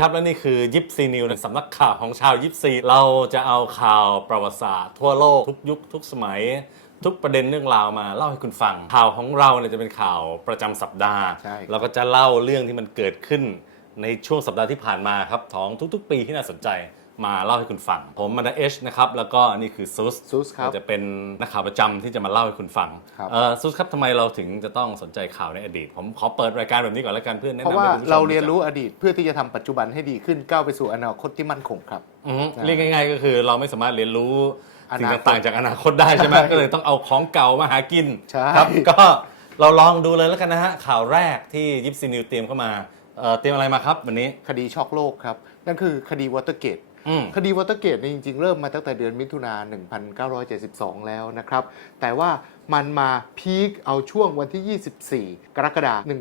ครับ และนี่คือยิปซีนิวสำนักข่าวของชาวยิปซี เราจะเอาข่าวประวัติศาสตร์ทั่วโลกทุกยุคทุกสมัย ทุกประเด็นเรื่องราวมาเล่าให้คุณฟัง ข่าวของเราเนี่ยจะเป็นข่าวประจำสัปดาห์ ใช่ เราก็จะเล่าเรื่องที่มันเกิดขึ้นในช่วงสัปดาห์ที่ผ่านมาครับของทุกๆ ปีที่น่าสนใจ มาเล่าให้คุณฟัง ผมมันดาเอชนะครับแล้วก็นี่คือซุสซุสครับจะเป็นนักข่าวประจำที่จะมาเล่าให้คุณฟังครับเออซุสครับทำไมเราถึงจะต้องสนใจข่าวในอดีต ผมขอเปิดรายการแบบนี้ก่อนแล้วกันเพื่อแนะนำเพราะว่าให้คุณผู้ชมเราเรียนรู้อดีตเพื่อที่จะทำปัจจุบันให้ดีขึ้นก้าวไปสู่อนาคตที่มั่นคงครับอือฮึเรียกง่ายๆก็คือเราไม่สามารถเรียนรู้อสิ่งนาคตต่างๆจากอนาคตได้ใช่ไหมใช่ก็เลยต้องเอาของเก่ามาหากินใช่ครับก็เราลองดูเลยแล้วกันนะฮะข่าวแรกที่ยิปซีนิวเตรียมเข้ามาเอ่อเตรียมอะไรมาครับวันนี้คดีช็อกโลกครับ นั่นคือคดีวอเตอร์เกตอืม คดีวอเตอร์เกตเนี่ยจริงๆ เริ่มมาตั้งแต่เดือนมิถุนา 1972 แล้วนะครับ แต่ว่ามันมาพีคเอาช่วงวันที่ 24 กรกฎาคม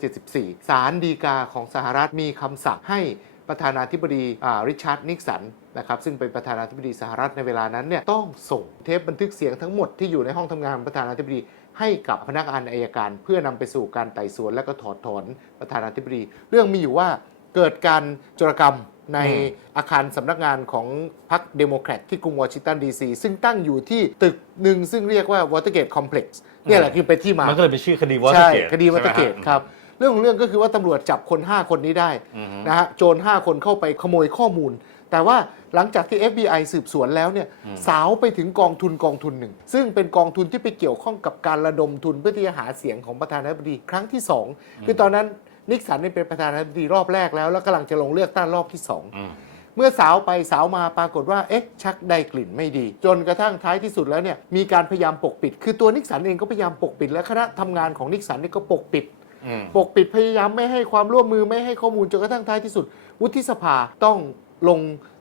1974 ศาลฎีกาของสหรัฐมีคำสั่งให้ประธานาธิบดีริชาร์ดนิกสันนะครับซึ่งเป็นประธานาธิบดีสหรัฐในเวลานั้นเนี่ยต้องส่งเทปบันทึกเสียงทั้งหมดที่อยู่ในห้องทำงานประธานาธิบดีให้กับพนักงานอายการ เพื่อนำไปสู่การไต่สวนและก็ถอดถอนประธานาธิบดี เรื่องมีอยู่ว่าเกิดการจรกรรม ในอืมอาคารสำนักงานของพรรคเดโมแครตที่กรุงวอชิงตันดีซีซึ่งตั้งอยู่ที่ตึกหนึ่งซึ่งเรียกว่า Watergate Complex เนี่ยแหละคือเป็นที่มา มันก็เลยเป็นชื่อคดีวอเตอใช่ร์เกตคดีวัตเกตครับเรื่องของเรื่องก็คือว่าตำรวจจับคน 5 คนนี้ได้อือฮึนะฮะโจร5คนเข้าไปขโมยข้อมูล แต่ว่าหลังจากที่ FBI สืบสวนแล้วเนี่ยสาวไปถึงกองทุนกองทุนหนึ่ง ซึ่งเป็นกองทุนที่ไปเกี่ยวข้องกับการระดมทุนเพื่อที่จะหาเสียงของประธานาธิบดีครั้งที่ 2 คือตอนนั้น นิกสันเนี่ยเป็นประธานาธิบดีรอบแรกแล้ว แล้วกำลังจะลงเลือกตั้งรอบที่สองอืมเมื่อสาวไปสาวมาปรากฏว่าเอ๊ะชักได้กลิ่นไม่ดี จนกระทั่งท้ายที่สุดแล้วเนี่ยมีการพยายามปกปิด คือตัวนิกสันเองก็พยายามปกปิด และคณะทำงานของนิกสันนี่ก็ปกปิด อืมปกปิดพยายามไม่ให้ความร่วมมือไม่ให้ข้อมูลจนกระทั่งท้ายที่สุด วุฒิสภาต้องลง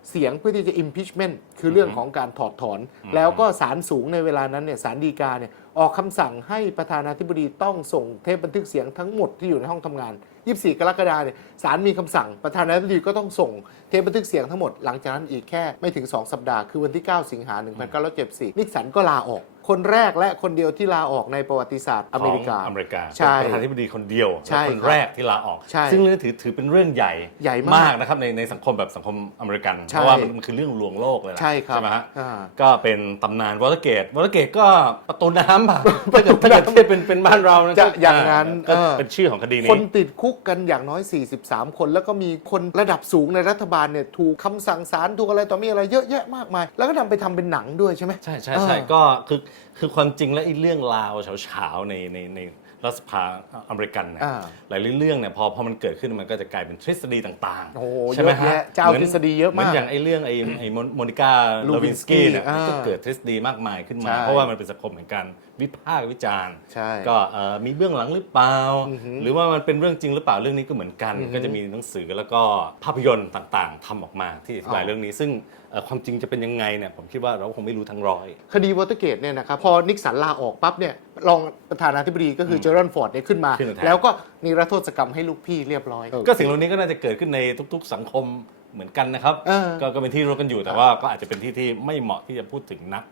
เสียงเพื่อที่จะ impeachment คือเรื่องของการถอดถอน แล้วก็ศาลสูงในเวลานั้นเนี่ยศาลฎีกาเนี่ย ออกคำสั่งให้ประธานาธิบดีต้องส่งเทปบันทึกเสียงทั้งหมดที่อยู่ในห้องทำงาน 24 กรกฎาคมเนี่ยศาลมีคำสั่งประธานาธิบดีก็ต้องส่งเทปบันทึกเสียงทั้งหมดหลังจากนั้นอีกแค่ไม่ถึง 2 สัปดาห์คือวันที่ 9 สิงหาคม1974นิกสันก็ลาออก คนแรกและคนเดียวที่ลาออกในประวัติศาสตร์อเมริกาของอเมริกาใช่เป็นประธานาธิบดีคนเดียวใช่และคนครับแรกที่ลาออกใช่ซึ่งเรื่องนี้ถือถือเป็นเรื่องใหญ่ใหญ่มากนะครับในในสังคมแบบสังคมอเมริกันใช่เพราะว่ามันมันคือเรื่องลวงโลกเลยนะใช่ครับไหมฮะอ่าก็เป็นตำนานวอเตอร์เกตวอเตอร์เกตก็ประตูน้ำป่ะถ้าเกิดถ้าเกิดเทียบเป็นเป็นบ้านเรานะจะอย่างนั้นก็เออ เป็นชื่อของคดีคนี้นติดคุกกันอย่างน้อย 43 คน แล้วก็มีคนระดับสูงในรัฐบาลเนี่ยถูกคำสั่งศาลถูกอะไรต่อมีอะไรเยอะแยะมากมาย แล้วก็นำไปทำเป็นหนังด้วยใช่ไหม ใช่ใช่ใช่เออก็คือคือความจริงแล้วไอ้เรื่องราวเฉาๆในในใน รัฐสภาอเมริกันเนี่ยอ่า หลายเรื่องเนี่ยพอพอมันเกิดขึ้นมันก็จะกลายเป็นทฤษฎีต่างโอ้โหใช่ไหมเยอะฮะแยะเจ้าหมืนทฤษฎีเยอะมากเหมือนอย่างไอ้เรื่องไอ้ไอ้โมนิก้าลูลูวิวินนสสกี้กี้เนี่ยมันก็อ่าเกิดทฤษฎีมากมายขึ้นมา ใช่เพราะว่ามันเป็นสังคมแห่งการวิพากษ์วิจารณ์ ใช่ก็เอ่อมีเบื้องหลังหรือเปล่าอือฮึหรือว่ามันเป็นเรื่องจริงหรือเปล่าเรื่องนี้ก็เหมือนกันอือฮึก็จะมีหนังสือแล้วก็ภาพยนตร์ต่างๆทำออกมาที่อธิบายอ๋อเรื่องนี้ซึ่งเอ่อ ความจริงจะเป็นยังไงเนี่ยผมคิดว่าเราคงไม่รู้ทั้งร้อย คดีวอเตอร์เกตเนี่ยนะครับพอนิกสันลาออกปั๊บเนี่ยรองประธานาธิบดีก็คือเจอรัลฟอร์ดเนี่ยขึ้นมา ขึ้นมาแทน แล้วก็นิรโทษกรรมให้ลูกพี่เรียบร้อย ก็สิ่งเหล่านี้ก็น่าจะเกิดขึ้นในทุก ๆ สังคมเหมือนกันนะครับ เออ ก็ก็เป็นที่รู้กันอยู่แต่ว่าก็อาจจะเป็นที่ที่ไม่เหมาะที่จะพูดถึงนัก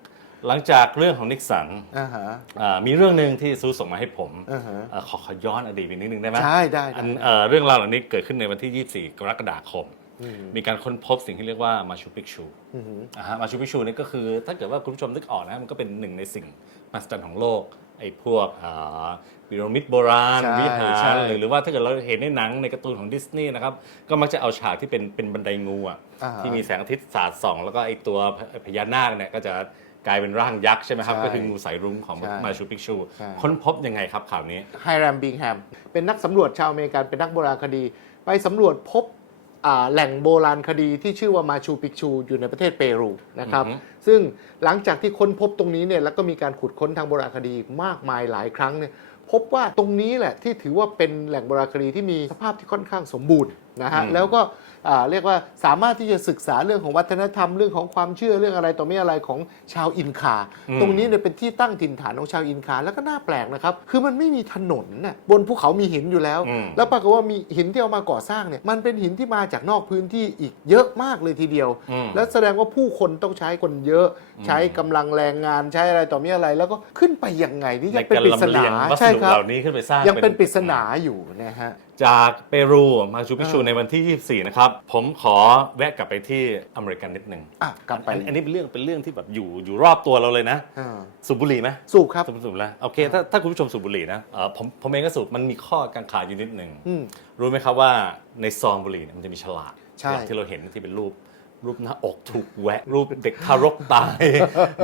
หลังจากเรื่องของนิกสันอ่าฮะ อ่ามีเรื่องหนึ่งที่ซูส่งมาให้ผมอ่าฮะเอ่อขอขอย้อนอดีตไปนิดนึงได้ไหมใช่ได้ได้ อันเอ่อเรื่องราวเหล่านี้เกิดขึ้นในวันที่ 24 กรกฎาคมอื มมีการค้นพบสิ่งที่เรียกว่ามาชูปิกชูอือหืออ่าฮะมาชูปิกชูนี่ก็คือ ถ้าเกิดว่าคุณผู้ชมนึกออกนะมันก็เป็นหนึ่งในสิ่งมหัศจรรย์ของโลกไอ้พวกอ่าพีระมิดโบราณใช่วิหาใช่รหรือหรือว่าถ้าเกิดเราเห็นในหนังในการ์ตูนของดิสนีย์นะครับ ก็มักจะเอาฉากที่เป็นเป็นบันไดงูอะอ่าฮะที่มีแสงอาทิตย์สาดส่อง แล้วก็ไอ้ตัวพญานาคเนี่ยก็จะกลายเป็นร่างยักษ์ใช่ไหมครับใช่ก็คืองูสายรุ้งของใช่มาชูปิกชูใช่ค้นพบยังไงครับข่าวนี้ไฮแรมบิงแฮมเป็นนักสำรวจชาวอเมริกันเป็นนักโบราณคดี ไปสำรวจพบอ่า แหล่งโบราณคดีที่ชื่อว่ามาชูปิกชูอยู่ในประเทศเปรูนะครับอือฮึซึ่งหลังจากที่ค้นพบตรงนี้เนี่ยแล้วก็มีการขุดค้นทางโบราณคดีมากมายหลายครั้งเนี่ยพบว่าตรงนี้แหละที่ถือว่าเป็นแหล่งโบราณคดีที่มีสภาพที่ค่อนข้างสมบูรณ์นะฮะอืมแล้วก็อ่า เรียกว่าสามารถที่จะศึกษาเรื่องของวัฒนธรรมเรื่องของความเชื่อเรื่องอะไรต่อไม่อะไรของชาวอินคา ตรงนี้เนี่ยเป็นที่ตั้งถิ่นฐานของชาวอินคา แล้วก็น่าแปลกนะครับ คือมันไม่มีถนนน่ะบนภูเขามีหินอยู่แล้วอืมแล้วปรากฏว่ามีหินที่เอามาก่อสร้างเนี่ยมันเป็นหินที่มาจากนอกพื้นที่อีกเยอะมากเลยทีเดียวอืมแล้วแสดงว่าผู้คนต้องใช้คนเยอะใช้กำลังแรงงานใช้อะไรต่อมีอะไร แล้วก็ขึ้นไปยังไงนี่ในยังเป็นการปริศลำเลีนายงวัสใช่ดุครับเหล่านี้ขึ้นไปสร้างยังเป็นปริศนาอยู่นะฮะ จากเปรูมาชูปิชูเออในวันที่ 24 นะครับ ผมขอแวะกลับไปที่อเมริกันนิดหนึ่งอะกลับไปอันอันนี้เป็นเรื่องเป็นเรื่องที่แบบอยู่อยู่รอบตัวเราเลยนะ อ่าสูบบุหรี่ไหมสูบครับ สูบสูบแล้วโอเคถ้าถ้าคุณผู้ชมสูบบุหรี่นะเอ่อผมผมเองก็สูบมันมีข้อกังขาอยู่นิดหนึ่งอืมรู้ไหมครับว่าในซองบุหรี่เนี่ยมันจะมีฉลากใช่ อย่างที่เราเห็นที่เป็นรูป รูปหน้าอกถูกแหวะ รูปเด็กทารกตาย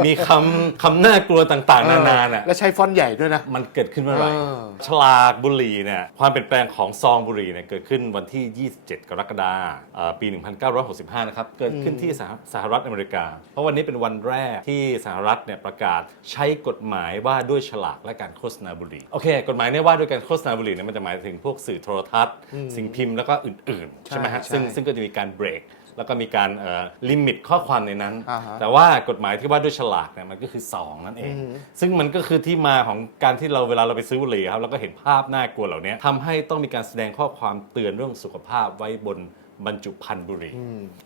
มีคำคำน่ากลัวต่างๆ นานาน่ะและใช้ฟอนต์ใหญ่ด้วยนะ มันเกิดขึ้นเมื่อไหร่เออ ฉลากบุหรี่เนี่ยความเปลี่ยนแปลงของซองบุหรี่เนี่ยเกิดขึ้นวันที่ 27 กรกฎาคมเอ่อปี 1965 นะครับ เกิดขึ้นที่สหสหรัฐอเมริกา เพราะวันนี้เป็นวันแรกที่สหรัฐเนี่ยประกาศใช้กฎหมายว่าด้วยฉลากและการโฆษณาบุหรี่โอเค กฎหมายเนี่ยว่าด้วยการโฆษณาบุหรี่เนี่ยมันจะหมายถึงพวกสื่อโทรทัศน์ สิ่งพิมพ์แล้วก็อื่นๆใช่ไหมฮะใช่ซึ่งซึ่งก็จะมีการเบรก แล้วก็มีการลิมิตข้อความในนั้น อ่าฮะแต่ว่ากฎหมายที่ว่าด้วยฉลากเนี่ยมันก็คือซองนั่นเอง ซึ่งมันก็คือที่มาของการที่เราเวลาเราไปซื้อบุหรี่ครับแล้วก็เห็นภาพน่ากลัวเหล่านี้ทำให้ต้องมีการแสดงข้อความเตือนเรื่องสุขภาพไว้บนบรรจุภัณฑ์บุหรี่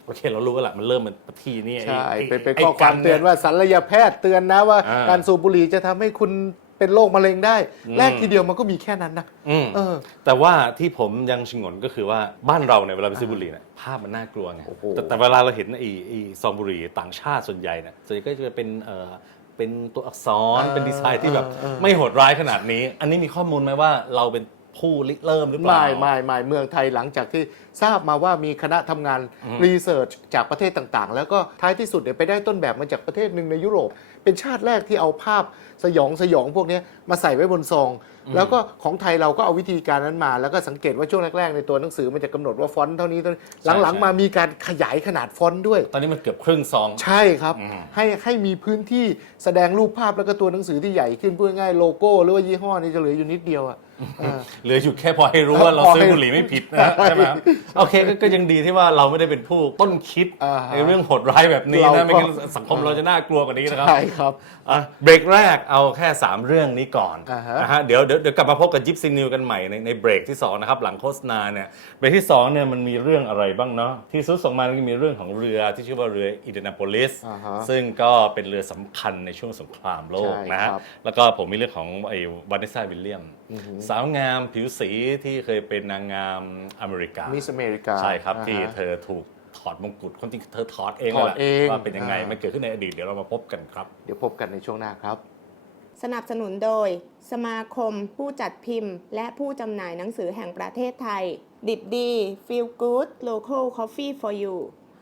โอเคเรารู้แล้วล่ะมันเริ่มมันที่นี่ใช่ไอ้เป็นเป็นไอ้ข้อความเตือนว่าศัลยแพทย์เตือนนะว่า อ่า การสูบบุหรี่จะทำให้คุณ เป็นโรคมะเร็งได้อืมแรกทีเดียวมันก็มีแค่นั้นนะอืมเออ แต่ว่าที่ผมยังชงนก็คือว่าบ้านเราเนี่ยเวลาไปซื้อบุหรี่เนี่ยภาพมันน่ากลัวไงโอ้โห แต่แต่เวลาเราเห็นไอ้ไอ้ซองบุหรี่ต่างชาติส่วนใหญ่เนี่ยส่วนใหญ่ก็จะเป็นเอ่อเป็นตัวอักษรเป็นดีไซน์ที่แบบไม่โหดร้ายขนาดนี้ อันนี้มีข้อมูลไหมว่าเราเป็นผู้ริเริ่มหรือเปล่า ไม่ไม่ไม่เมืองไทยหลังจากที่ทราบมาว่ามีคณะทำงานรีเสิร์ชจากประเทศต่างๆ แล้วก็ท้ายที่สุดเนี่ยไปได้ต้นแบบมาจากประเทศหนึ่งในยุโรป เป็นชาติแรกที่เอาภาพสยองสยองพวกเนี้ยมาใส่ไว้บนซอง แล้วก็ของไทยเราก็เอาวิธีการนั้นมา แล้วก็สังเกตว่าช่วงแรกๆในตัวหนังสือมันจะกำหนดว่าฟอนต์เท่านี้เท่านี้หลังๆ มามีการขยายขนาดฟอนต์ด้วย ตอนนี้มันเกือบครึ่งซอง ใช่ครับอืมให้ให้มีพื้นที่แสดงรูปภาพแล้วก็ตัวหนังสือที่ใหญ่ขึ้นพูดง่ายๆโลโก้หรือว่ายี่ห้อนี่จะเหลืออยู่นิดเดียวอะเออเหลืออยู่แค่พอให้รู้ว่าเราพอซื้ให้อบุหรี่ไม่ผิดนะใช่ไหมครับโอเคก็ก็ยังดีที่ว่าเราไม่ได้เป็นผู้ต้นคิดอ่าฮะในเรื่องโหดร้ายแบบนี้เราก็นะไม่งั้นสังคมเราจะน่ากลัวกว่านี้นะครับใช่ครับอะเบรกแรกเอาแค่ 3 เรื่องนี้ก่อนอ่าฮะ นะฮะเดี๋ยวเดี๋ยวเดี๋ยวกลับมาพบกับยิปซีนิวกันใหม่ในในเบรกที่ 2 นะครับ หลังโฆษณาเนี่ยเบรกที่2เนี่ยมันมีเรื่องอะไรบ้างเนาะที่ซุดส่งมาก็มีเรื่องของเรือที่ชื่อว่าเรืออินเดนาโพลิสอ่าฮะซึ่งก็เป็นเรือสำคัญในช่วงสงครามโลกใช่นะฮะครับ แล้วก็ผมมีเรื่องของไอ้วานเนสซาวิลเลียม สาวงามผิวสีที่เคยเป็นนางงามอเมริกา มิสอเมริกา ใช่ครับอ่าฮะที่เธอถูกถอดมงกุฎคนจริงเธอถอดเองถอดแหละเองว่าเป็นยังไงอ่ามัมันเกิดขึ้นในอดีตเดี๋ยวเรามาพบกันครับ เดี๋ยวพบกันในช่วงหน้าครับ สนับสนุนโดย สมาคม ผู้จัดพิมพ์ และผู้จำหน่ายหนังสือแห่งประเทศไทย ดิบดี Feel Good Local Coffee for You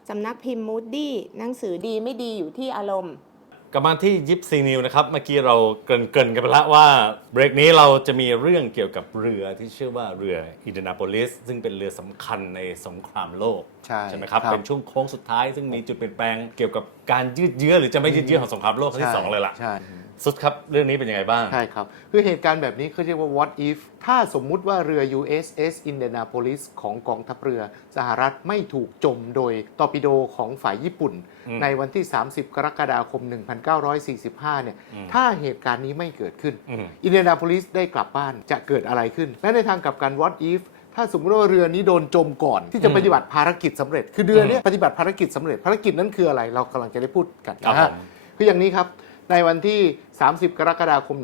สำนักพิมพ์ Moody หนังสือดีไม่ดีอยู่ที่อารมณ์ กลับมาที่ยิปซีนิวนะครับ เมื่อกี้เราเกรินเกรินกันไปแล้วว่า เบรกนี้เราจะมีเรื่องเกี่ยวกับเรือที่ชื่อว่าเรืออินเดนาโพลิสซึ่งเป็นเรือสำคัญในสงครามโลกใช่ไหมครับ ครับเป็นช่วงโค้งสุดท้ายซึ่งมีจุดเปลี่ยนแปลงเกี่ยวกับการยืดเยื้อหรือจะไม่ยืดเยื้อของสงครามโลกครั้งที่สองเลยล่ะ ใช่ สุดครับ เรื่องนี้เป็นยังไงบ้าง ใช่ครับ คือเหตุการณ์แบบนี้เขาเรียกว่า what if ถ้าสมมุติว่าเรือ USS Indianapolis ของกองทัพเรือสหรัฐไม่ถูกจมโดยตอร์ปิโดของฝ่ายญี่ปุ่นอืมในวันที่ 30 กรกฎาคม 1945 เนี่ย ถ้าเหตุการณ์นี้ไม่เกิดขึ้นอืมอินเดียนาโพลิสได้กลับบ้านจะเกิดอะไรขึ้น และในทางกลับกัน what if ถ้าสมมติว่าเรือนี้โดนจมก่อน ที่จะอืมปฏิบัติภารกิจสำเร็จ คือเรือเนี้ปฏิบัติภารกิจสำเร็จภารกิจนั้นคืออะไรเรากำลังจะได้พูดกันครับนะฮะผมคืออย่างนี้ครับ ในวันที่ 30 กรกฎาคม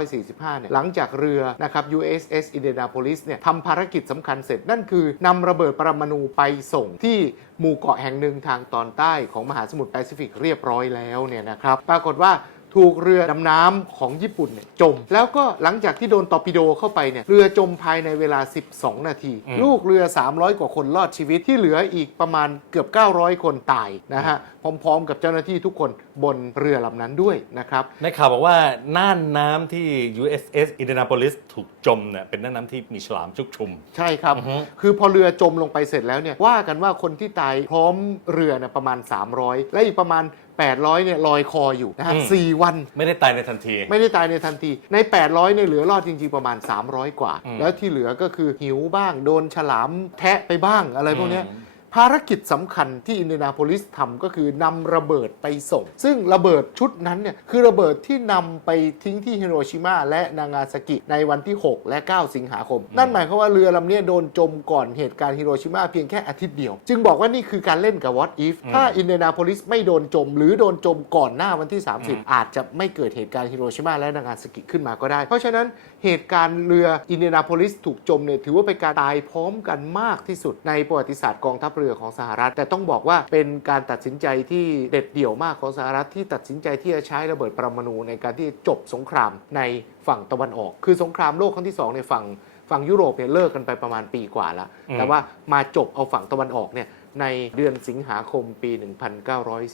1945 เนี่ย หลังจากเรือนะครับ USS Indianapolis เนี่ยทำภารกิจสำคัญเสร็จนั่นคือนำระเบิดปรมาณูไปส่งที่หมู่เกาะแห่งหนึ่งทางตอนใต้ของมหาสมุทรแปซิฟิกเรียบร้อยแล้วเนี่ยนะครับ ปรากฏว่า ถูกเรือดำน้ำของญี่ปุ่นเนี่ยจม แล้วก็หลังจากที่โดนตอร์ปิโดเข้าไปเนี่ยเรือจมภายในเวลา 12 นาทีอืมลูกเรือ 300 กว่าคนรอดชีวิตที่เหลืออีกประมาณเกือบ 900 คนตายนะฮะพร้อมๆ กับเจ้าหน้าที่ทุกคนบนเรือลำนั้นด้วยนะครับในข่าวบอกว่าน่านน้ำที่ USS Indianapolis ถูกจมเนี่ยเป็นน่านน้ำที่มีฉลามชุกชุม ใช่ครับอือฮึคือพอเรือจมลงไปเสร็จแล้วเนี่ยว่ากันว่าคนที่ตายพร้อมเรือเนี่ยประมาณ 300 และอีกประมาณ 800เนี่ยลอยคออยู่นะฮะอืมสี่วัน ไม่ได้ตายในทันที ไม่ได้ตายในทันที ใน 800เนี่ยเหลือรอดจริงๆประมาณ 300 กว่าอืมแล้วที่เหลือก็คือหิวบ้าง โดนฉลามแทะไปบ้างอะไรพวกเนี้ยอืม ภารกิจสำคัญที่อินเดียนาโพลิสทำก็คือนำระเบิดไปส่ง ซึ่งระเบิดชุดนั้นเนี่ยคือระเบิดที่นำไปทิ้งที่ฮิโรชิมาและนางาซากิในวันที่ 6 และ 9 สิงหาคม นั่นหมายความว่าเรือลำเนี้ยโดนจมก่อนเหตุการณ์ฮิโรชิมาเพียงแค่อาทิตย์เดียว จึงบอกว่านี่คือการเล่นกับ what if ถ้าอินเดียนาโพลิสไม่โดนจม หรือโดนจมก่อนหน้าวันที่ 30 อาจจะไม่เกิดเหตุการณ์ฮิโรชิมาและนางาซากิขึ้นมาก็ได้ เพราะฉะนั้น เหตุการณ์เรืออินเดียนาโพลิสถูกจมเนี่ยถือว่าเป็นการตายพร้อมกันมากที่สุดในประวัติศาสตร์กองทัพเรือของสหรัฐ แต่ต้องบอกว่าเป็นการตัดสินใจที่เด็ดเดี่ยวมากของสหรัฐที่ตัดสินใจที่จะใช้ระเบิดปรมาณูในการที่จบสงครามในฝั่งตะวันออก คือสงครามโลกครั้งที่สองในฝั่งฝั่งยุโรปเนี่ยเลิกกันไปประมาณปีกว่าแล้วแต่ว่ามาจบเอาฝั่งตะวันออกเนี่ย ในเดือนสิงหาคมปี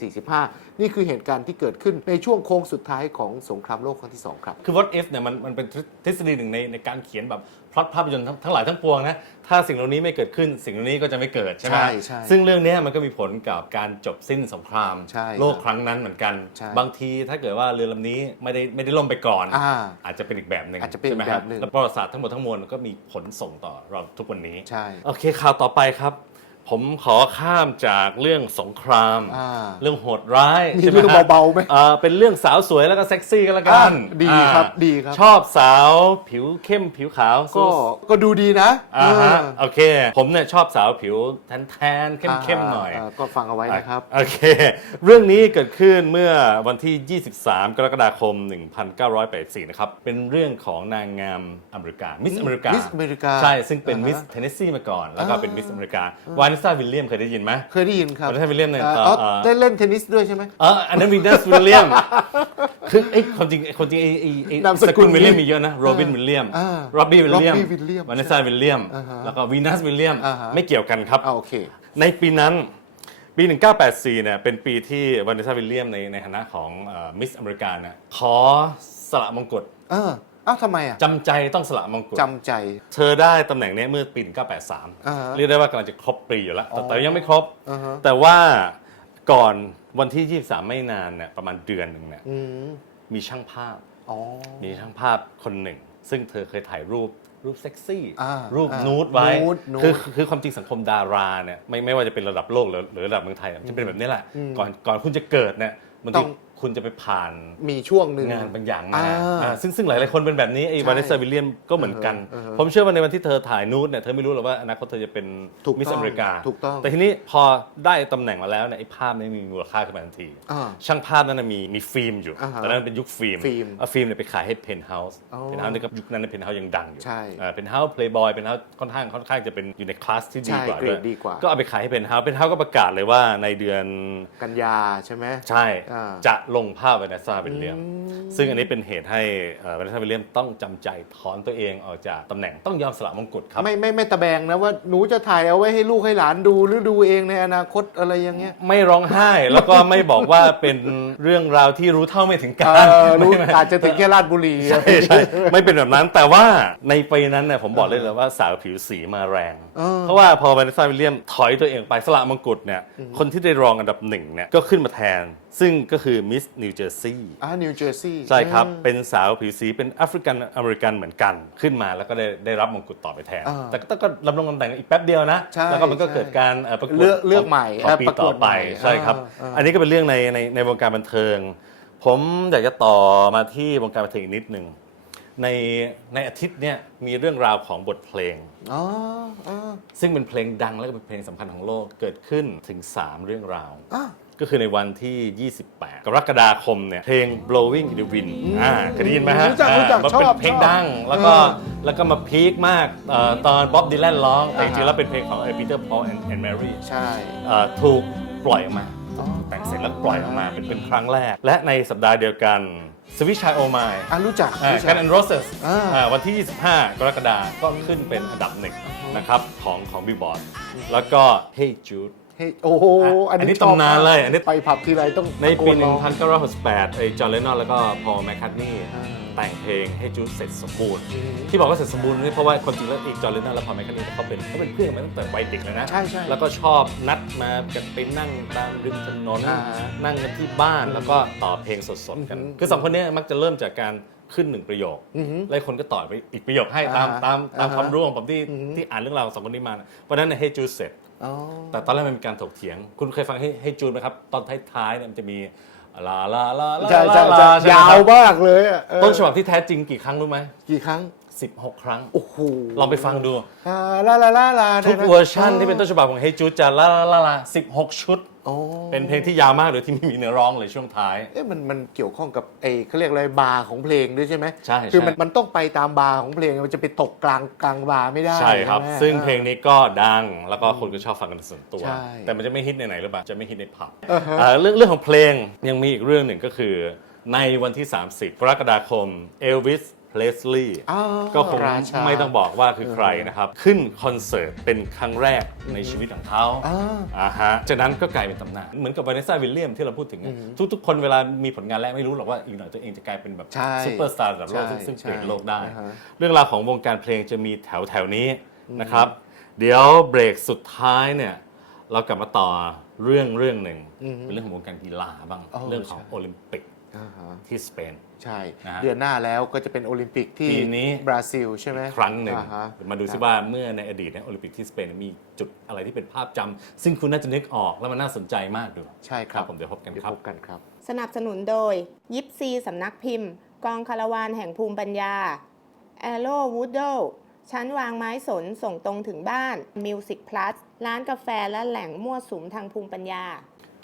1945 นี่คือเหตุการณ์ที่เกิดขึ้นในช่วงโค้งสุดท้ายของสงครามโลกครั้งที่ 2 ครับ คือ what if เนี่ยมันมันเป็นทฤษฎีหนึ่งในในการเขียนแบบพล็อตภาพยนตร์ทั้งทั้งหลายทั้งปวงนะถ้าสิ่งเหล่านี้ไม่เกิดขึ้นสิ่งเหล่านี้ก็จะไม่เกิดใช่ไหมใช่ใช่ซึ่งเรื่องเนี้ยมันก็มีผลกับการจบสิ้นสงคราม ใช่โลกครั้งนั้นเหมือนกัน ใช่บางทีถ้าเกิดว่าเรือลำนี้ไม่ได้ไม่ได้ล่มไปก่อน อ่าอาจจะเป็นอีกแบบหนึ่งอาจจะเป็นอีกใช่ไหมครับแบบหนึ่ง แล้วประวัติศาสตร์ทั้งหมดทั้งมวลก็มีผลส่งต่อเราทุกวันนี้ ใช่ โอเคข่าวต่อไปครับ ผมขอข้ามจากเรื่องสงคราม อ่าเรื่องโหดร้ายมีใช่ไหเรื่องฮะเบาๆไหม อ่าเป็นเรื่องสาวสวยแล้วก็เซ็กซี่กันละกันอ่าดีครับอ่าดีครับ ชอบสาวผิวเข้มผิวขาวก็ก็ดูดีนะอ่าฮะเออโอเค ผมเนี่ยชอบสาวผิวแทนๆเข้มๆหน่อยาก็ฟังเอาไว้นะครับ โอเค เรื่องนี้เกิดขึ้นเมื่อวันที่ 23 กรกฎาคม 1984 นะครับ เป็นเรื่องของนางงามอเมริกา มิสอเมริกา Miss อเมริกาใช่ ซึ่งเป็นอ่าฮะมิสเทนเนสซีมาก่อน แล้วก็อ่าเป็นมิสอเมริกาวานิสซาวิลเลียมเคยได้ยินไหมเคยได้ยินครับวันนี้วิลเลียมเนี่ยอ่าเอ่ออ๋อได้เล่นเทนนิสด้วยใช่ไหม เอออันนั้นวินเนสวิลเลียมคือไอ้คนจริงไอ้คนจริงไอ้ไอ้ไอ้นามสกุลวิลเลียมมีเยอะนะโรบินวิลเลียมอ่าโรบบี้วิลเลียม Robbie Williams วานิสซาวิลเลียม อ่าฮะแล้วก็วีนัสวิลเลียม อ่าฮะ ไม่เกี่ยวกันครับ อ่าโอเค ในปีนั้นปี 1984เนี่ยเป็นปีที่วานิสซาวิลเลียมในในฐานะของมิสอเมริกานะขอสละมงกุฎ เออ อ้าวทำไมอะจำใจต้องสละมงกุฎจำใจ เธอได้ตำแหน่งเนี้ยเมื่อปีอ่าฮะ1983 เรียกได้ว่ากำลังจะครบปีอยู่แล้ว แต่อ๋อแต่ยังไม่ครบ อ่าฮะ แต่ว่าก่อนวันที่ 23 ไม่นานเนี่ยประมาณเดือนหนึ่งเนี่ยอืมมีช่างภาพ อ๋อ มีช่างภาพคนหนึ่ง ซึ่งเธอเคยถ่ายรูปรูปเซ็กซี่ อ่ารูปอ่านูดไว้ นูดนูดคือคือคือความจริงสังคมดาราเนี่ยไม่ไม่ว่าจะเป็นระดับโลกหรือหรือระดับเมืองไทยอะจะเป็นแบบนี้แหละอืมก่อนก่อนคุณจะเกิดเนี่ยบางต้ทีองคุณจะไปผ่านมีช่วงหนึ่ง งานบางอย่างมาอ่าอ่าซึ่งซึ่งหลายหลายๆคนเป็นแบบนี้ไอ้ใช่วานิสซาวิลเลียมก็เหมือนกัน อือฮะผมเชื่อว่าในวันที่เธอถ่ายนูดเนี่ยเธอไม่รู้หรอกว่าอนาคตเธอจะเป็นถูกมิสต้องอเมริกา ถูกต้อง แต่ทีนี้พอได้ตำแหน่งมาแล้วเนี่ยไอ้ภาพนี้มีมูลค่าขึ้นมาทันที อ่า ช่างภาพนั้นนะมีมีฟิล์มอยู่อ่าฮะตอนนั้นเป็นยุคฟิล์มฟิล์มเอาฟิล์มเนี่ยไปขายให้เพนท์เฮาส์อ๋อเพนท์เฮาส์นี่ก็ยุคนั้นเพนท์เฮาส์ยังดังอยู่ใช่เพนท์เฮาส์เพลย์บอยเพนท์เฮาส์ค่อนข้างค่อนข้างจะเป็นอยู่ในคลาสที่ดีใช่กว่าเกรด้วดยดีกว่า ก็เอาไปขายให้เพนท์เฮาส์เพนท์เฮาส์ก็ประกาศเลยว่าในเดือนกันยาใช่ไหม ใช่อ่าจะลงภาพวานิสซาวิลเลียม ซึ่งอันนี้เป็นเหตุให้วานิสซาวิลเลียมต้องจำใจถอนตัวเองออกจากตำแหน่งต้องยอมสละมงกุฎครับ ไม่ไม่ไม่ตะแบงนะว่าหนูจะถ่ายเอาไว้ให้ลูกให้หลานดูหรือดูเองในอนาคตอะไรอย่างเงี้ย ไม่ร้องไห้แล้วก็ไม่บอกว่าเป็นเรื่องราวที่รู้เท่าไม่ถึงเอการอรู้ไม่อาจจะถึงแค่ราชบุรี ใช่ใช่ไม่เป็นแบบนั้นแต่ว่าในปีนั้นเนี่ยผมบอกเลยเลยว่าสาวผิวสีมาแรง เออ เพราะว่าพอวานิสซาวิลเลียมถอยตัวเองไปสละมงกุฎเนี่ยคนที่ได้รองอันดับหนึ่งเนี่ยก็ขึ้นมาแทน ซึ่งก็คือมิสนิวเจอร์ซีย์อ่านิวเจอร์ซีย์ใช่ครับ เป็นสาวผิวสีเป็นแอฟริกันอเมริกันเหมือนกันขึ้นมาแล้วก็ได้ได้รับมงกุฎต่อไปแทนอ่าแต่ก็ก็ดำรงตำแหน่งอีกแป๊บเดียวนะใช่แล้วก็มันก็ใช่เกิดการเอ่อประกวดเลือกเลือกขงใหม่ของเอ่อปีประกต่วอดไปใหม่ใช่ครับอ่าอ่าอันนี้ก็เป็นเรื่องในในในวงการบันเทิง ผมอยากจะต่อมาที่วงการบันเทิงอีกนิดหนึ่งในในอาทิตย์เนี่ยมีเรื่องราวของบทเพลงอ๋ออ๋อซึ่งเป็นเพลงดังและก็เป็นเพลงสำคัญของโลกเกิดขึ้นถึง 3 เรื่องราวอะ ก็คือในวันที่ 28 กรกฎาคมเนี่ยเพลง blowing in the wind อ่าเคยได้ยินไหมฮะรู้จักรู้จักอ่าชอบมันเป็นเพลงชอบดัง แล้วก็เออแล้วก็มาพีคมากเอ่อตอนบ๊อบดีแลนร้องแต่จอ่าริงฮะๆแล้วเป็นเพลงของปีเตอร์พอลแอนด์แมรี่ใช่ ถูกปล่อยออกมาอ๋อแต่งเสร็จแล้วปล่อยออกมาเป็นเป็นครั้งแรก และในสัปดาห์เดียวกันสวิชชัยโอมายอะรู้จักรู้จักันแอนด์โรสเอ่า วันที่ 25 กรกฎาคมก็ขึ้นเป็นอันดับหนึ่งนะครับของของบิลบอร์ดแล้วก็ Hey Jude เฮ้ยโอ้โหอันอันนี้นี้ชอบตำนานเลยอันนี้ ไปผับทีไรต้องในปี ตะโกร้อง1968ไอ้จอร์แดนนแล้วก็พอลแมคคัตนี่อ่าแต่งเพลงให้จูดเสร็จสมบูรณ์อืมที่บอกว่าเสร็จสมบูรณ์นี่เพราะว่าความจริงแล้วอีกจอร์แดนนและพอลแมคคัตนี่เขาเป็นเขาเป็นเพื่อนกันมาตั้งแต่วัยเด็กเลยนะ ใช่ใช่ แล้วก็ชอบนัดมากันไปนั่งตามริมถนนอ่านั่งกันที่บ้านแล้วก็ต่อเพลงสดๆกัน อือหือคือสองคนเนี้มักจะเริ่มจากการขึ้นหนึ่งประโยคอือหือแล้วคนก็ต่อไปอีกประโยคให้ตามอ่าตามตามอ่าฮะความรู้ของผมที่อือหือที่อ่านเรื่องราวของสองคนนี้มานะวันนั้นให้จูดเสร็จอ๋อ แต่ตอนแรกมันมีการถกเถียง คุณเคยฟังให้ให้จูนไหมครับ ตอนท้ายๆเนี่ยมันจะมีลาลาลาลาใช่ใช่ลาใช่ใช่ไหมยาควรับมากเลยอะเออต้นฉบับที่แท้จริงกี่ครั้งรู้ไหมกี่ครั้ง 16 ครั้งโอ้โหลองไปฟังดู อ่าลาลาลาลาทุกนี่ยะเวอร์ชันที่เป็นต้นฉบับของ Hey Jude จะละละละละ16 ชุด โอ้เป็นเพลงที่ยาวมากโดยที่ไม่มีเนื้อร้องเลยช่วงท้าย เอ๊ะมันมันเกี่ยวข้องกับไอ้เขาเรียกอะไรบาร์ของเพลงด้วยใช่ไหมใช่คือมันใช่ มันต้องไปตามบาร์ของเพลงมันจะไปตกกลางกลางบาร์ไม่ได้ใช่ครับ ไหม ซึ่งเพลงนี้ก็ดังแล้วก็คนก็ชอบฟังกันส่วนตัว ใช่ แต่มันจะไม่ฮิตในไหนหรือเปล่าจะไม่ฮิตในผับอ่าฮะอ่าเรื่องเรื่องของเพลงยังมีอีกเรื่องหนึ่งก็คือ ในวันที่ 30 กรกฎาคมเอลวิส เพลสลีย์อ้าวก็คงราชา ไม่ต้องบอกว่าคือใครนะครับ ขึ้นคอนเสิร์ตเป็นครั้งแรกในชีวิตของเขาอ่า อ่าฮะจากนั้นก็กลายเป็นตำนานเหมือนกับวานิสซาวิลเลียมที่เราพูดถึงอะทุกๆ คนเวลามีผลงานแรกไม่รู้หรอกว่าอีกหน่อยตัวเองจะกลายเป็นแบบใช่ซูเปอร์สตาร์ระดับโลกใช่ซึ่งซึ่งใช่เปลี่ยนโลกได้ อ่าฮะ เรื่องราวของวงการเพลงจะมีแถวแถวๆนี้นะครับ เดี๋ยวเบรกสุดท้ายเนี่ยเรากลับมาต่อเรื่องเรื่องหนึ่งเป็นเรื่องของวงการกีฬาบ้างอ๋อเรื่องของใช่โอลิมปิก อ่าฮะ ที่สเปน ใช่ นะฮะ เดือนหน้าแล้วก็จะเป็นโอลิมปิกที่ปีนี้บราซิลใช่ไหมครั้งหนึ่งอ่าฮะ มาดูซิว่าเมื่อในอดีตเนี่ยโอลิมปิกที่สเปนมีจุดอะไรที่เป็นภาพจำซึ่งคุณน่าจะนึกออกแล้วมันน่าสนใจมากดูใช่ครับ ผมเดี๋ยวพบกันเดี๋ยวครับ พบกันครับ สนับสนุนโดย ยิปซีสำนักพิมพ์ กองคาราวานแห่งภูมิปัญญา แอโร่วูดโดชั้นวางไม้สนส่งตรงถึงบ้าน Music Plus ร้านกาแฟและแหล่งมั่วสุมทางภูมิปัญญา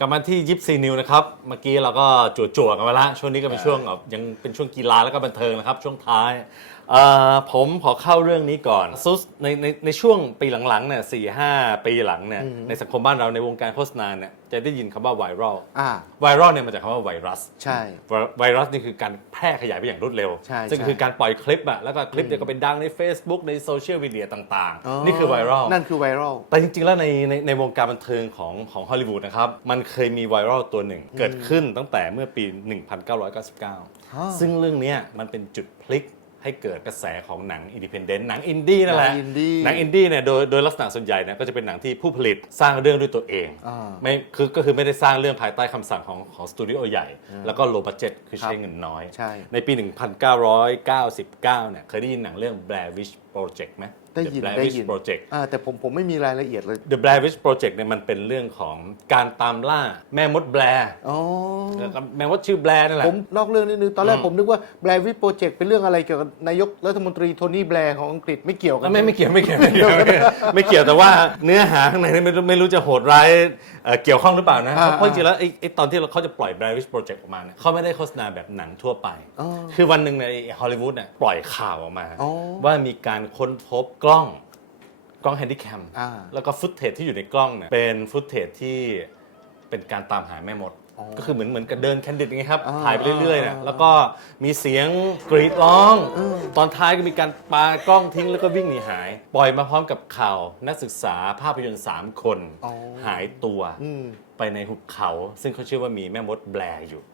กลับมาที่ยิปซีนิวนะครับ เมื่อกี้เราก็จั่วๆกันมาละช่วงนี้ก็เป็นช่วงแบบยังเป็นช่วงกีฬาแล้วก็บันเทิงนะครับ ช่วงท้ายเอ่อผมขอเข้าเรื่องนี้ก่อนซุสในในในช่วงปีหลังๆเนี่ยสี่ห้าปีหลังเนี่ยในสังคมบ้านเราในวงการโฆษณาเนี่ยจะได้ยินคำว่าไวรัลอ่าไวรัลเนี่ยมาจากคำว่าไวรัส ใช่ไวไวรัสนี่คือการแพร่ขยายไปอย่างรวดเร็วใช่ซึ่งใช่คือการปล่อยคลิปอะแล้วก็คลิปเนี่ยก็เป็นดังใน Facebook ในโซเชียลมีเดียต่างอ๋อๆนี่คือไวรัลนั่นคือไวรัลแต่จริงๆ แล้วในในในวงการบันเทิงของของฮอลลีวูดนะครับมันเคยมีไวรัลตัวหนึ่ง เกิดขึ้นตั้งแต่เมื่อปี 1999 ซึ่งเรื่องเนี้ยมันเป็นจุดพลิก ให้เกิดกระแสของหนังอินดิเพนเดนต์หนังอินดี้นั่นแหละหนังอินดี้หนังอินดี้เนี่ยโดยโดยลักษณะส่วนใหญ่เนี่ยก็จะเป็นหนังที่ผู้ผลิตสร้างเรื่องด้วยตัวเองอ่าไม่คือก็คือไม่ได้สร้างเรื่องภายใต้คำสั่งของของสตูดิโอใหญ่ แล้วก็โลบั d เจ็ตคือใช้เงินน้อย ใช่ ในปี 1999 เนี่ยเคยได้ยินหนังเรื่อง Blair Witch Project ไหม ได้ยิน The Blair ได้ Witch ยิน Project อ่าแต่ผมผมไม่มีรายละเอียดเลย The Blair Witch Project เนี่ยมันเป็นเรื่องของการตามล่าแม่มดแบร์อ๋อ แม่มดชื่อแบร์นั่นแหละ ผมนอกเรื่องนิดนึง ตอนแรกอืมผมนึกว่าแบร์วิทโปรเจกต์เป็นเรื่องอะไรเกี่ยวกับนายกรัฐมนตรีโทนี่แบร์ของอังกฤษไม่เกี่ยวกัไม่ไม่เกี่ยวไม่เกี่ยวไม่เกี่ยวไม่เกี่ยวไม่เกี่ยวแต่ว่าเนื้อหาข้างในนี่ไม่รู้ไม่รู้จะโหดร้ายเอ่อเกี่ยวข้องหรือเปล่านะอ่าเพราะจริงๆแล้วไอ้ไอ้ตอนที่เขาจะปล่อย Blair Witch Project ออกมาเนี่ยเขาไม่ได้โฆษณาแบบหนังทั่วไปอ๋อคือวันหนึ่งในฮอลลีวูดเนี่ยปล่อยข่าวออกมาอ๋อว่ามีการค้นพบกล้องกล้องแฮนดิแคมอ่าแล้วก็ฟุตเทจที่อยู่ในกล้องเนี่ยเป็นฟุตเทจที่เป็นการตามหาแม่มดอ๋อ ก็คือเหมือนเหมือนกับเดินแคนดิดไงครับอ่าถ่ายไปเรื่อยๆเนี่ยอ่าแล้วก็มีเสียงกรีดร้อง ตอนท้ายก็มีการปากล้องทิ้งแล้วก็วิ่งหนีหาย ปล่อยมาพร้อมกับข่าวนักศึกษาภาพยนตร์ 3 คน อ๋อ หายตัวอืมไปในหุบเขา ซึ่งเขาเชื่อว่ามีแม่มดแบร์อยู่อ๋อ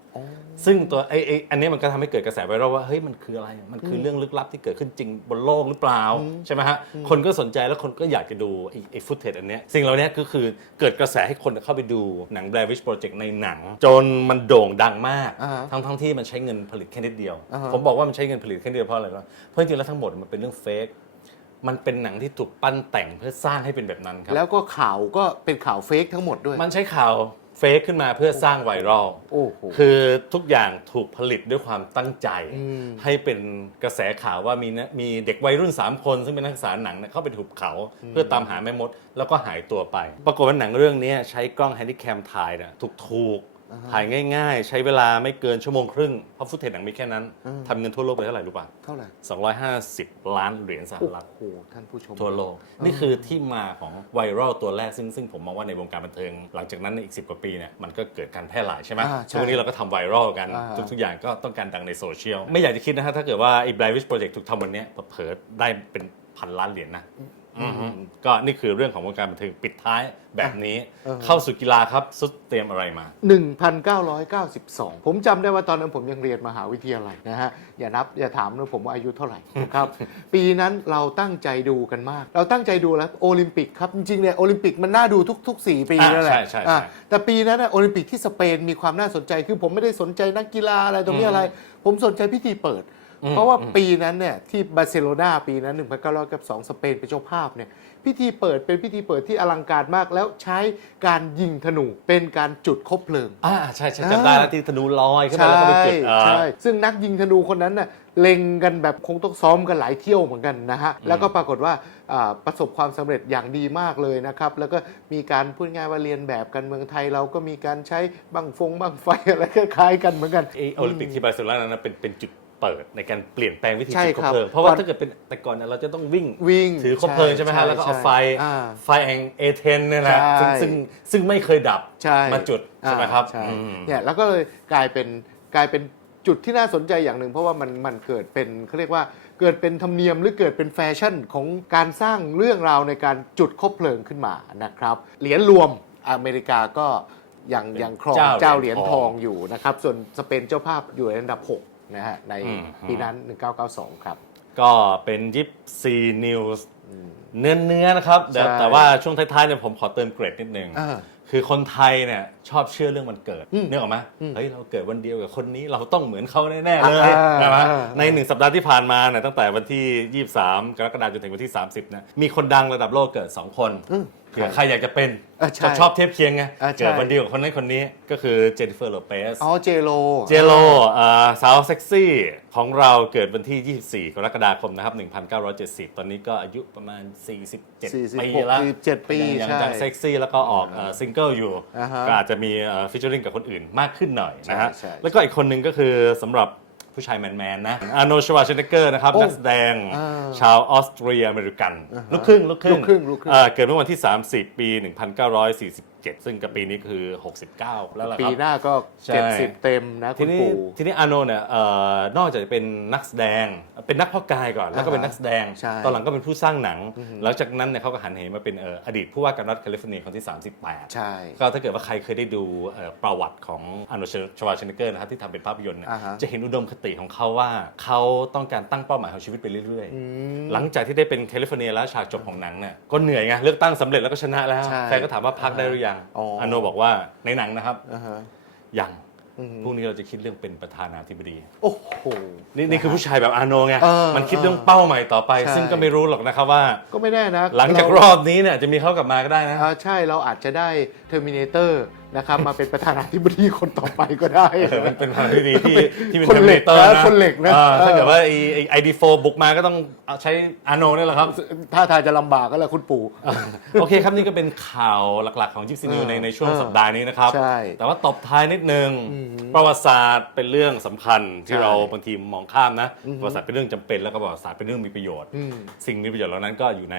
ซึ่งตัวไอ้ไอ้อันนี้มันก็ทำให้เกิดกระแสไวรัลว่าเฮ้ยมันคืออะไรมันคือเรื่องลึกลับที่เกิดขึ้นจริงบนโลกหรือเปล่าใช่ไหมฮะคนก็สนใจแล้วคนก็อยากจะดูไอ้ไอ้ฟุตเทจอันเนี้ยสิ่งเหล่านี้ก็คือเกิดกระแสให้คนเข้าไปดูหนัง Blair Witch Project ในหนัง จนมันโด่งดังมาก อ่าฮะทั้งทั้งที่มันใช้เงินผลิตแค่นิดเดียว อ่าฮะ ผมบอกว่ามันใช้เงินผลิตแค่นิดเดียวเพราะอะไรวะเพราะจริงๆแล้วทั้งหมดมันเป็นเรื่องเฟกมันเป็นหนังที่ถูกปั้นแต่งเพื่อสร้างให้เป็นแบบนั้นครับ แล้วก็ข่าวก็เป็นข่าวเฟกทั้งหมดด้วย มันใช้ข่าว เฟกขึ้นมาเพื่อสร้างไวรัลโอ้โห คือทุกอย่างถูกผลิตด้วยความตั้งใจ อืม ให้เป็นกระแสข่าวว่ามีนะมีเด็กวัยรุ่น 3 คน ซึ่งเป็นนักศึกษาหนังเนี่ยเข้าไปถูกเขา เพื่อตามหาแม่มด แล้วก็หายตัวไป ปรากฏว่าหนังเรื่องนี้ใช้กล้องแฮนดิแคมถ่ายนะถูกถูกๆ ถ่ายง่าย ๆ ใช้เวลาไม่เกินชั่วโมงครึ่งเพราะฟุตเทจหนังมีแค่นั้นทำเงินทั่วโลกไปเท่าไหร่รู้ป่ะเท่าไหร่250 ล้านเหรียญสหโอ้รัฐโหท่านผู้ชม ทั่วโลกนี่คือที่มาของไวรัลตัวแรกซึ่งซึ่งผมมองว่าในวงการบันเทิง หลังจากนั้นในอีก 10 กว่าปีเนี่ยมันก็เกิดการแพร่หลายใช่ไหมอ่าใช่ช่วงนี้เราก็ทำไวรัลกัน อ่า ทุก ๆ อย่างก็ต้องการดังในโซเชียล ไม่อยากจะคิดนะฮะถ้าเกิดว่าไอ้ Blair Witch Project ถูกทำวันเนี้ยเผลอๆได้เป็นพันล้านเหรียญนะอือฮึ ก็นี่คือเรื่องของวงการบันเทิงปิดท้ายแบบนี้ เข้าสู่กีฬาครับซุดเตรียมอะไรมา 1992 ผมจำได้ว่าตอนนั้นผมยังเรียนมหาวิทยาลัยนะฮะ อย่านับ อย่าถามนะผมว่าอายุเท่าไหร่นะครับ ปีนั้นเราตั้งใจดูกันมาก เราตั้งใจดูแล้วโอลิมปิกครับจริงๆเนี่ยโอลิมปิกมันน่าดูทุกๆ 4 ปีอ่านั่นแหละใช่ใช่ใช่อะแต่ปีนั้นนะโอลิมปิกที่สเปนมีความน่าสนใจคือผมไม่ได้สนใจนักกีฬาอะไรตรงนี้อะไร ผมสนใจพิธีเปิดอืม เพราะว่าอืมปีนั้นเนี่ยที่บาร์เซโลนาปีนั้น 1992 สเปนเป็นเจ้าภาพเนี่ยพิธีเปิดเป็นพิธีเปิดที่อลังการมาก แล้วใช้การยิงธนูเป็นการจุดคบเพลิงอ่าใช่ใช่จำได้แล้วที่ธนูลอยขึ้นมาใช่แล้วก็ไปจุดเอ่อใช่ซึ่งนักยิงธนูคนนั้นน่ะเล็งกันแบบคงต้องซ้อมกันหลายเที่ยวเหมือนกันนะฮะแล้วก็ปรากฏว่าอ่าประสบความสำเร็จอย่างดีมากเลยนะครับ แล้วก็มีการพูดง่ายว่าเรียนแบบกันเมืองไทยเราก็มีการใช้บังฟงบังไฟอะไรคล้ายๆกันเหมือนกันไอโอลิมปิกที่บาร์เซโลนานั้นนะเป็นเป็นจุด เปิดในการเปลี่ยนแปลงวิธีใช่จุดคบครับเพลิง เพราะว่าก่อนถ้าเกิดเป็นแต่ก่อนเนี่ยเราจะต้องวิ่งวิ่งถือคบเพลิงใช่ไหมฮะแล้วก็เอาไฟอ่าไฟแห่งเอเธนเนี่ยนะใช่ ซึ่งซึ่งซึ่งไม่เคยดับใช่มาจุดใช่ไหมครับอ่าใช่อืมเนี่ยแล้วก็เลยกลายเป็นกลายเป็นจุดที่น่าสนใจอย่างหนึ่ง เพราะว่ามันมันเกิดเป็นเขาเรียกว่าเกิดเป็นธรรมเนียมหรือเกิดเป็นแฟชั่นของการสร้างเรื่องราวในการจุดคบเพลิงขึ้นมานะครับ เหรียญรวมอเมริกาก็ยังเป็นยังครองเจ้าเจ้าเหเหรีรียยญญททออง งอยู่นะครับ ส่วนสเปนเจ้าภาพอยู่ในอันดับ6 นะฮะในอืมปีนั้น 1992 ครับ ก็เป็นยิปซีนิวส์เนื้อเนื้อๆนะครับแต่ใช่แต่ว่าช่วงท้ายๆเนี่ยผมขอเติมเกรดนิดนึงอ่าคือคนไทยเนี่ยชอบเชื่อเรื่องวันเกิดอืมนึกออกไหมอืมเฮ้ยเราเกิดวันเดียวกับคนนี้เราต้องเหมือนเขาแน่ๆเลยอ่าใช่ไหมอ่าในหนึ่งสัปดาห์ที่ผ่านมาเนี่ยตั้งแต่วันที่ 23 กรกฎาคมจนถึงวันที่ 30นะมีคนดังระดับโลกเกิด 2 คนอืม เผื่อใครอยากจะเป็นเออใช่ชอบชอบเทียบเคียงไงอ่าใช่ เกิดวันเดียวกับคนนั้นคนนี้ก็คือเจนนิเฟอร์โลเปส อ๋อเจโล เจโลอ่าสาวเซ็กซี่ของเราเกิดวันที่ 24 กรกฎาคมนะครับ 1970 ตอนนี้ก็อายุประมาณ 47ปี46แล้ว47ปียังใช่ยังเซ็กซี่แล้วก็ออกซิงเกิลอยู่ อ่าฮะก็อาจจะมีฟิชเชอริงกับคนอื่นมากขึ้นหน่อยนะฮะ ใช่ใช่ แล้วก็อีกคนหนึ่งก็คือสำหรับ ผู้ชายแมนๆนะอาโนชวาเชนเกอร์นะครับ โอ้นักแสดงอ่าชาวออสเตรียอเมริกัน ลูกครึ่งลูกครึ่งลูกครึ่งลูกครึ่งอ่าเกิดเมื่อวันที่ 30 ปี 1947ซึ่งกับปีนี้คือ 69 แล้วล่ะคปีรับ หน้าก็ใช่70เต็มนะทีคุณนี้ปู่ ทีนี้อาโนเนี่ยเอ่อนอกจากจะเป็นนักแสดงเป็นนักเพาะกายก่อน แล้วก็เป็นนักแสดง ใช่ตอนหลังก็เป็นผู้สร้างหนัง หลังจากนั้นเนี่ยเขาก็หันเหมาเป็นเอ่ออดีตผู้ว่าการรัฐแคลิฟอร์เนียคนที่ 38ใช่ก็ถ้าเกิดว่าใครเคยได้ดูเอ่อประวัติของอาโนชวาเชนเกอร์นะครับที่ทำเป็นภาพยนตร์เนี่ยอ่าฮะ จะเห็นอุดมคติของเขาว่าเขาต้องการตั้งเป้าหมายของชีวิตไปเรื่อยอืมๆหลังจากที่ได้เป็นแคลิฟอร์เนียแล้วฉากจบของหนังเนี่ยก็เหนื่อยไงเลือกตั้งสำเร็จแล้วก็ชนะแล้วใช่แฟนก็ถามว่าพักได้หรือยังอ๋อออาโนบอกว่าในหนังนะครับ อ่าฮะยังอืมพรุ่งนี้เราจะคิดเรื่องเป็นประธานาธิบดี โอ้โห นี่นี่คือผู้ชายแบบอาโนไง เออมันคิดเรื่องเป้าหมายต่อไป ใช่ ซึ่งก็ไม่รู้หรอกนะครับว่า ก็ไม่แน่นะหลังจากเรอบนี้เนี่ยจะมีเขากลับมาก็ได้นะ อ่าใช่เราอาจจะได้เทอร์มินเตอร์ นะครับ มาเป็นประธานาธิบดีคนต่อไปก็ได้เออเป็นเป็นทางที่ดีที่ที่เป็นคนเหล็กทอร์มินะคนเหล็กนะอ่าเออถ้าเกิดว่าไอดีโฟบุกมาก็ต้องเอาใช้อาโนนี่แหละครับ ถ้าทางจะลำบากก็แล้วคุณปู่ โอเคครับนี่ก็เป็นข่าวหลักๆของจิปซีนิวเออในในช่วงเออสัปดาห์นี้นะครับ ใช่แต่ว่าตบท้ายนิดนึง ประวัติศาสตร์เป็นเรื่องสำคัญที่ใช่เราบางทีมองข้ามนะ ประวัติศาสตร์เป็นเรื่องจำเป็นแล้วก็ประวัติศาสตร์เป็นเรื่องมีประโยชน์อืมสิ่งมีประโยชน์เหล่านั้นก็อยู่ใน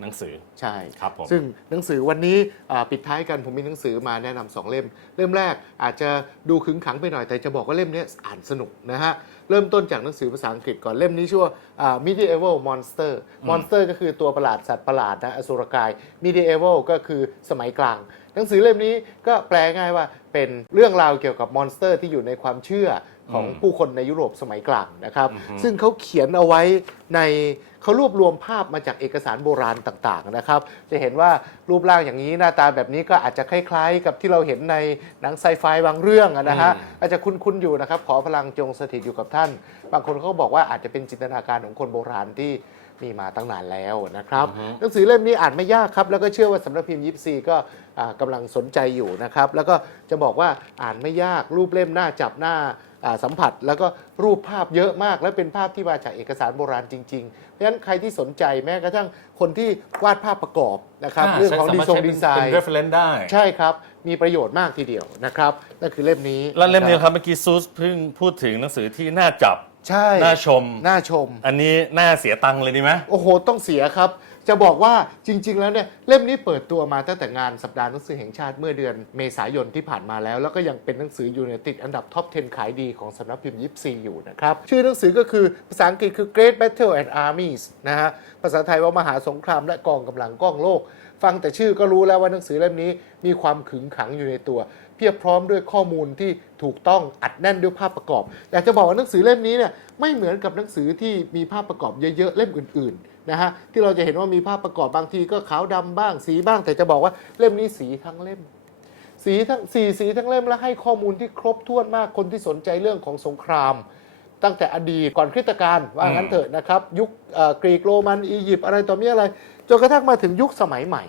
หนังสือใช่ครับผมซึ่งหนังสือวันนี้อ่าปิดท้ายกันผมมีหนังสือมาแนะนำสองเล่ม เล่มแรกอาจจะดูขึงขังไปหน่อย แต่จะบอกว่าเล่มนี้อ่านสนุกนะฮะเริ่มต้นจากหนังสือภาษาอังกฤษก่อนเล่มนี้ชื่อว่าอ่า medieval monster monster ก็คือตัวประหลาดสัตว์ประหลาดนะอสุรกาย medieval ก็คือสมัยกลาง หนังสือเล่มนี้ก็แปลง่ายว่าเป็นเรื่องราวเกี่ยวกับมอนสเตอร์ที่อยู่ในความเชื่อ ของอืมผู้คนในยุโรปสมัยกลางนะครับอือฮึซึ่งเขาเขียนเอาไว้ในเขารวบรวมภาพมาจากเอกสารโบราณต่างๆนะครับ จะเห็นว่ารูปร่างอย่างนี้หน้าตาแบบนี้ก็อาจจะคล้ายๆ กับที่เราเห็นในหนังไซไฟบางเรื่องอะนะฮะอืมอาจจะคุ้นๆอยู่นะครับ ขอพลังจงสถิตอยู่กับท่าน บางคนเขาก็บอกว่าอาจจะเป็นจินตนาการของคนโบราณที่มีมาตั้งนานแล้วนะครับหนังสือเล่มนี้อ่านไม่ยากครับ แล้วก็เชื่อว่าสำนักพิมพ์ยิปซีก็อ่ากำลังสนใจอยู่นะครับ แล้วก็จะบอกว่าอ่านไม่ยากรูปเล่มหน้าจับหน้าอ่า สัมผัส แล้วก็รูปภาพเยอะมาก และเป็นภาพที่มาจากเอกสารโบราณจริงๆ เพราะฉะนั้นใครที่สนใจแม้กระทั่งคนที่วาดภาพประกอบนะครับเรื่องของดีทรงดีไซเป็นน์ reference ได้ ใช่ครับ มีประโยชน์มากทีเดียวนะครับนั่นคือเล่มนี้แล้วเล่มนี้ครับเมื่อกี้ซูสเพิ่งพูดถึงหนังสือที่น่าจับใช่น่าชม น่าชม อันนี้น่าเสียตังค์เลยดีไหมโอ้โห ต้องเสียครับ จะบอกว่าจริง ๆ แล้วเนี่ยเล่มนี้เปิดตัวมาตั้งแต่งานสัปดาห์หนังสือแห่งชาติเมื่อเดือนเมษายนที่ผ่านมาแล้ว แล้วก็ยังเป็นหนังสืออยู่ในติดอันดับท็อป 10 ขายดีของสำนักพิมพ์ยิปซีอยู่นะครับชื่อหนังสือก็คือภาษาอังกฤษคือ Great Battle and Armies นะฮะภาษาไทยว่ามหาสงครามและกองกำลังก้องโลก ฟังแต่ชื่อก็รู้แล้วว่าหนังสือเล่มนี้มีความขึงขังอยู่ในตัว เพียบพร้อมด้วยข้อมูลที่ถูกต้องอัดแน่นด้วยภาพประกอบ อยากจะบอกว่าหนังสือเล่มนี้เนี่ยไม่เหมือนกับหนังสือที่มีภาพประกอบเยอะๆเล่มอื่นๆ นะฮะที่เราจะเห็นว่ามีภาพประกอบบางทีก็ขาวดำบ้างสีบ้าง แต่จะบอกว่าเล่มนี้สีทั้งเล่ม สีทั้งสีสีทั้งเล่มและให้ข้อมูลที่ครบถ้วนมากคนที่สนใจเรื่องของสงคราม ตั้งแต่อดีตก่อนคริสตกาลว่างั้นเถอะนะครับ ยุคกรีกโรมันอียิปต์อะไรต่อมีอะไรจนกระทั่งมาถึงยุคสมัยใหม่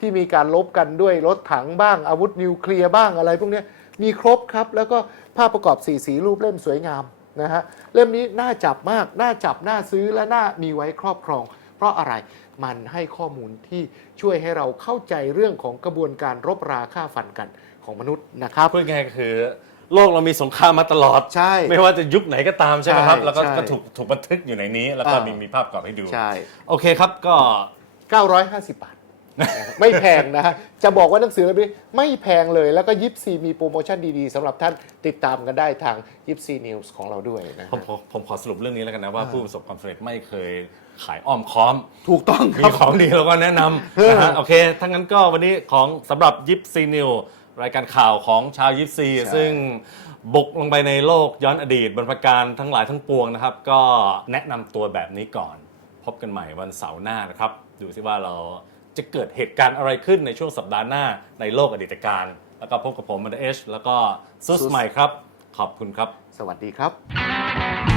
ที่มีการลบกันด้วยรถถังบ้าง อาวุธนิวเคลียร์บ้างอะไรพวกนี้มีครบครับ แล้วก็ภาพประกอบสีสีรูปเล่มสวยงามนะฮะเล่มนี้น่าจับมาก น่าจับ น่าซื้อและน่ามีไว้ครอบครอง เพราะอะไรมันให้ข้อมูลที่ช่วยให้เราเข้าใจเรื่องของกระบวนการรบราฆ่าฟันกันของมนุษย์นะครับ พูดง่ายๆก็คือ โลกเรามีสงครามมาตลอด ใช่ ไม่ว่าจะยุคไหนก็ตามใช่ไหมครับ ใช่แล้วก็ใช่ก็ถูกถูกบันทึกอยู่ในนี้ แล้วก็อ่ามีมี มีภาพกรอบให้ดู ใช่ โอเคครับก็ 950 บาท ไม่แพงนะฮะจะบอกว่าหนังสือเล่มนี้ไม่แพงเลยแล้วก็ยิปซีมีโปรโมชั่นดี ๆสำหรับท่านติดตามกันได้ทางยิปซีนิวส์ของเราด้วยนะฮะผมผมผมขอสรุปเรื่องนี้แล้วกันนะว่าผู้ประสบความสำเร็จไม่เคย ขายอ้อมค้อม ถูกต้องคมีรับ ของดีเราก็แนะนำนะฮะโอเคถ้างั้นก็วันนี้ของสำหรับยิปซีนิวรายการข่าวของชาวยิปซี ใช่ ซึ่งบุกลงไปในโลกย้อนอดีตบรรพการทั้งหลายทั้งปวงนะครับ ก็แนะนำตัวแบบนี้ก่อน พบกันใหม่วันเสาร์หน้านะครับ ดูสิว่าเราจะเกิดเหตุการณ์อะไรขึ้นในช่วงสัปดาห์หน้าในโลกอดีตการ แล้วก็พบกับผมมันเอชแล้วก็ซุสใหม่ครับ ขอบคุณครับ สวัสดีครับ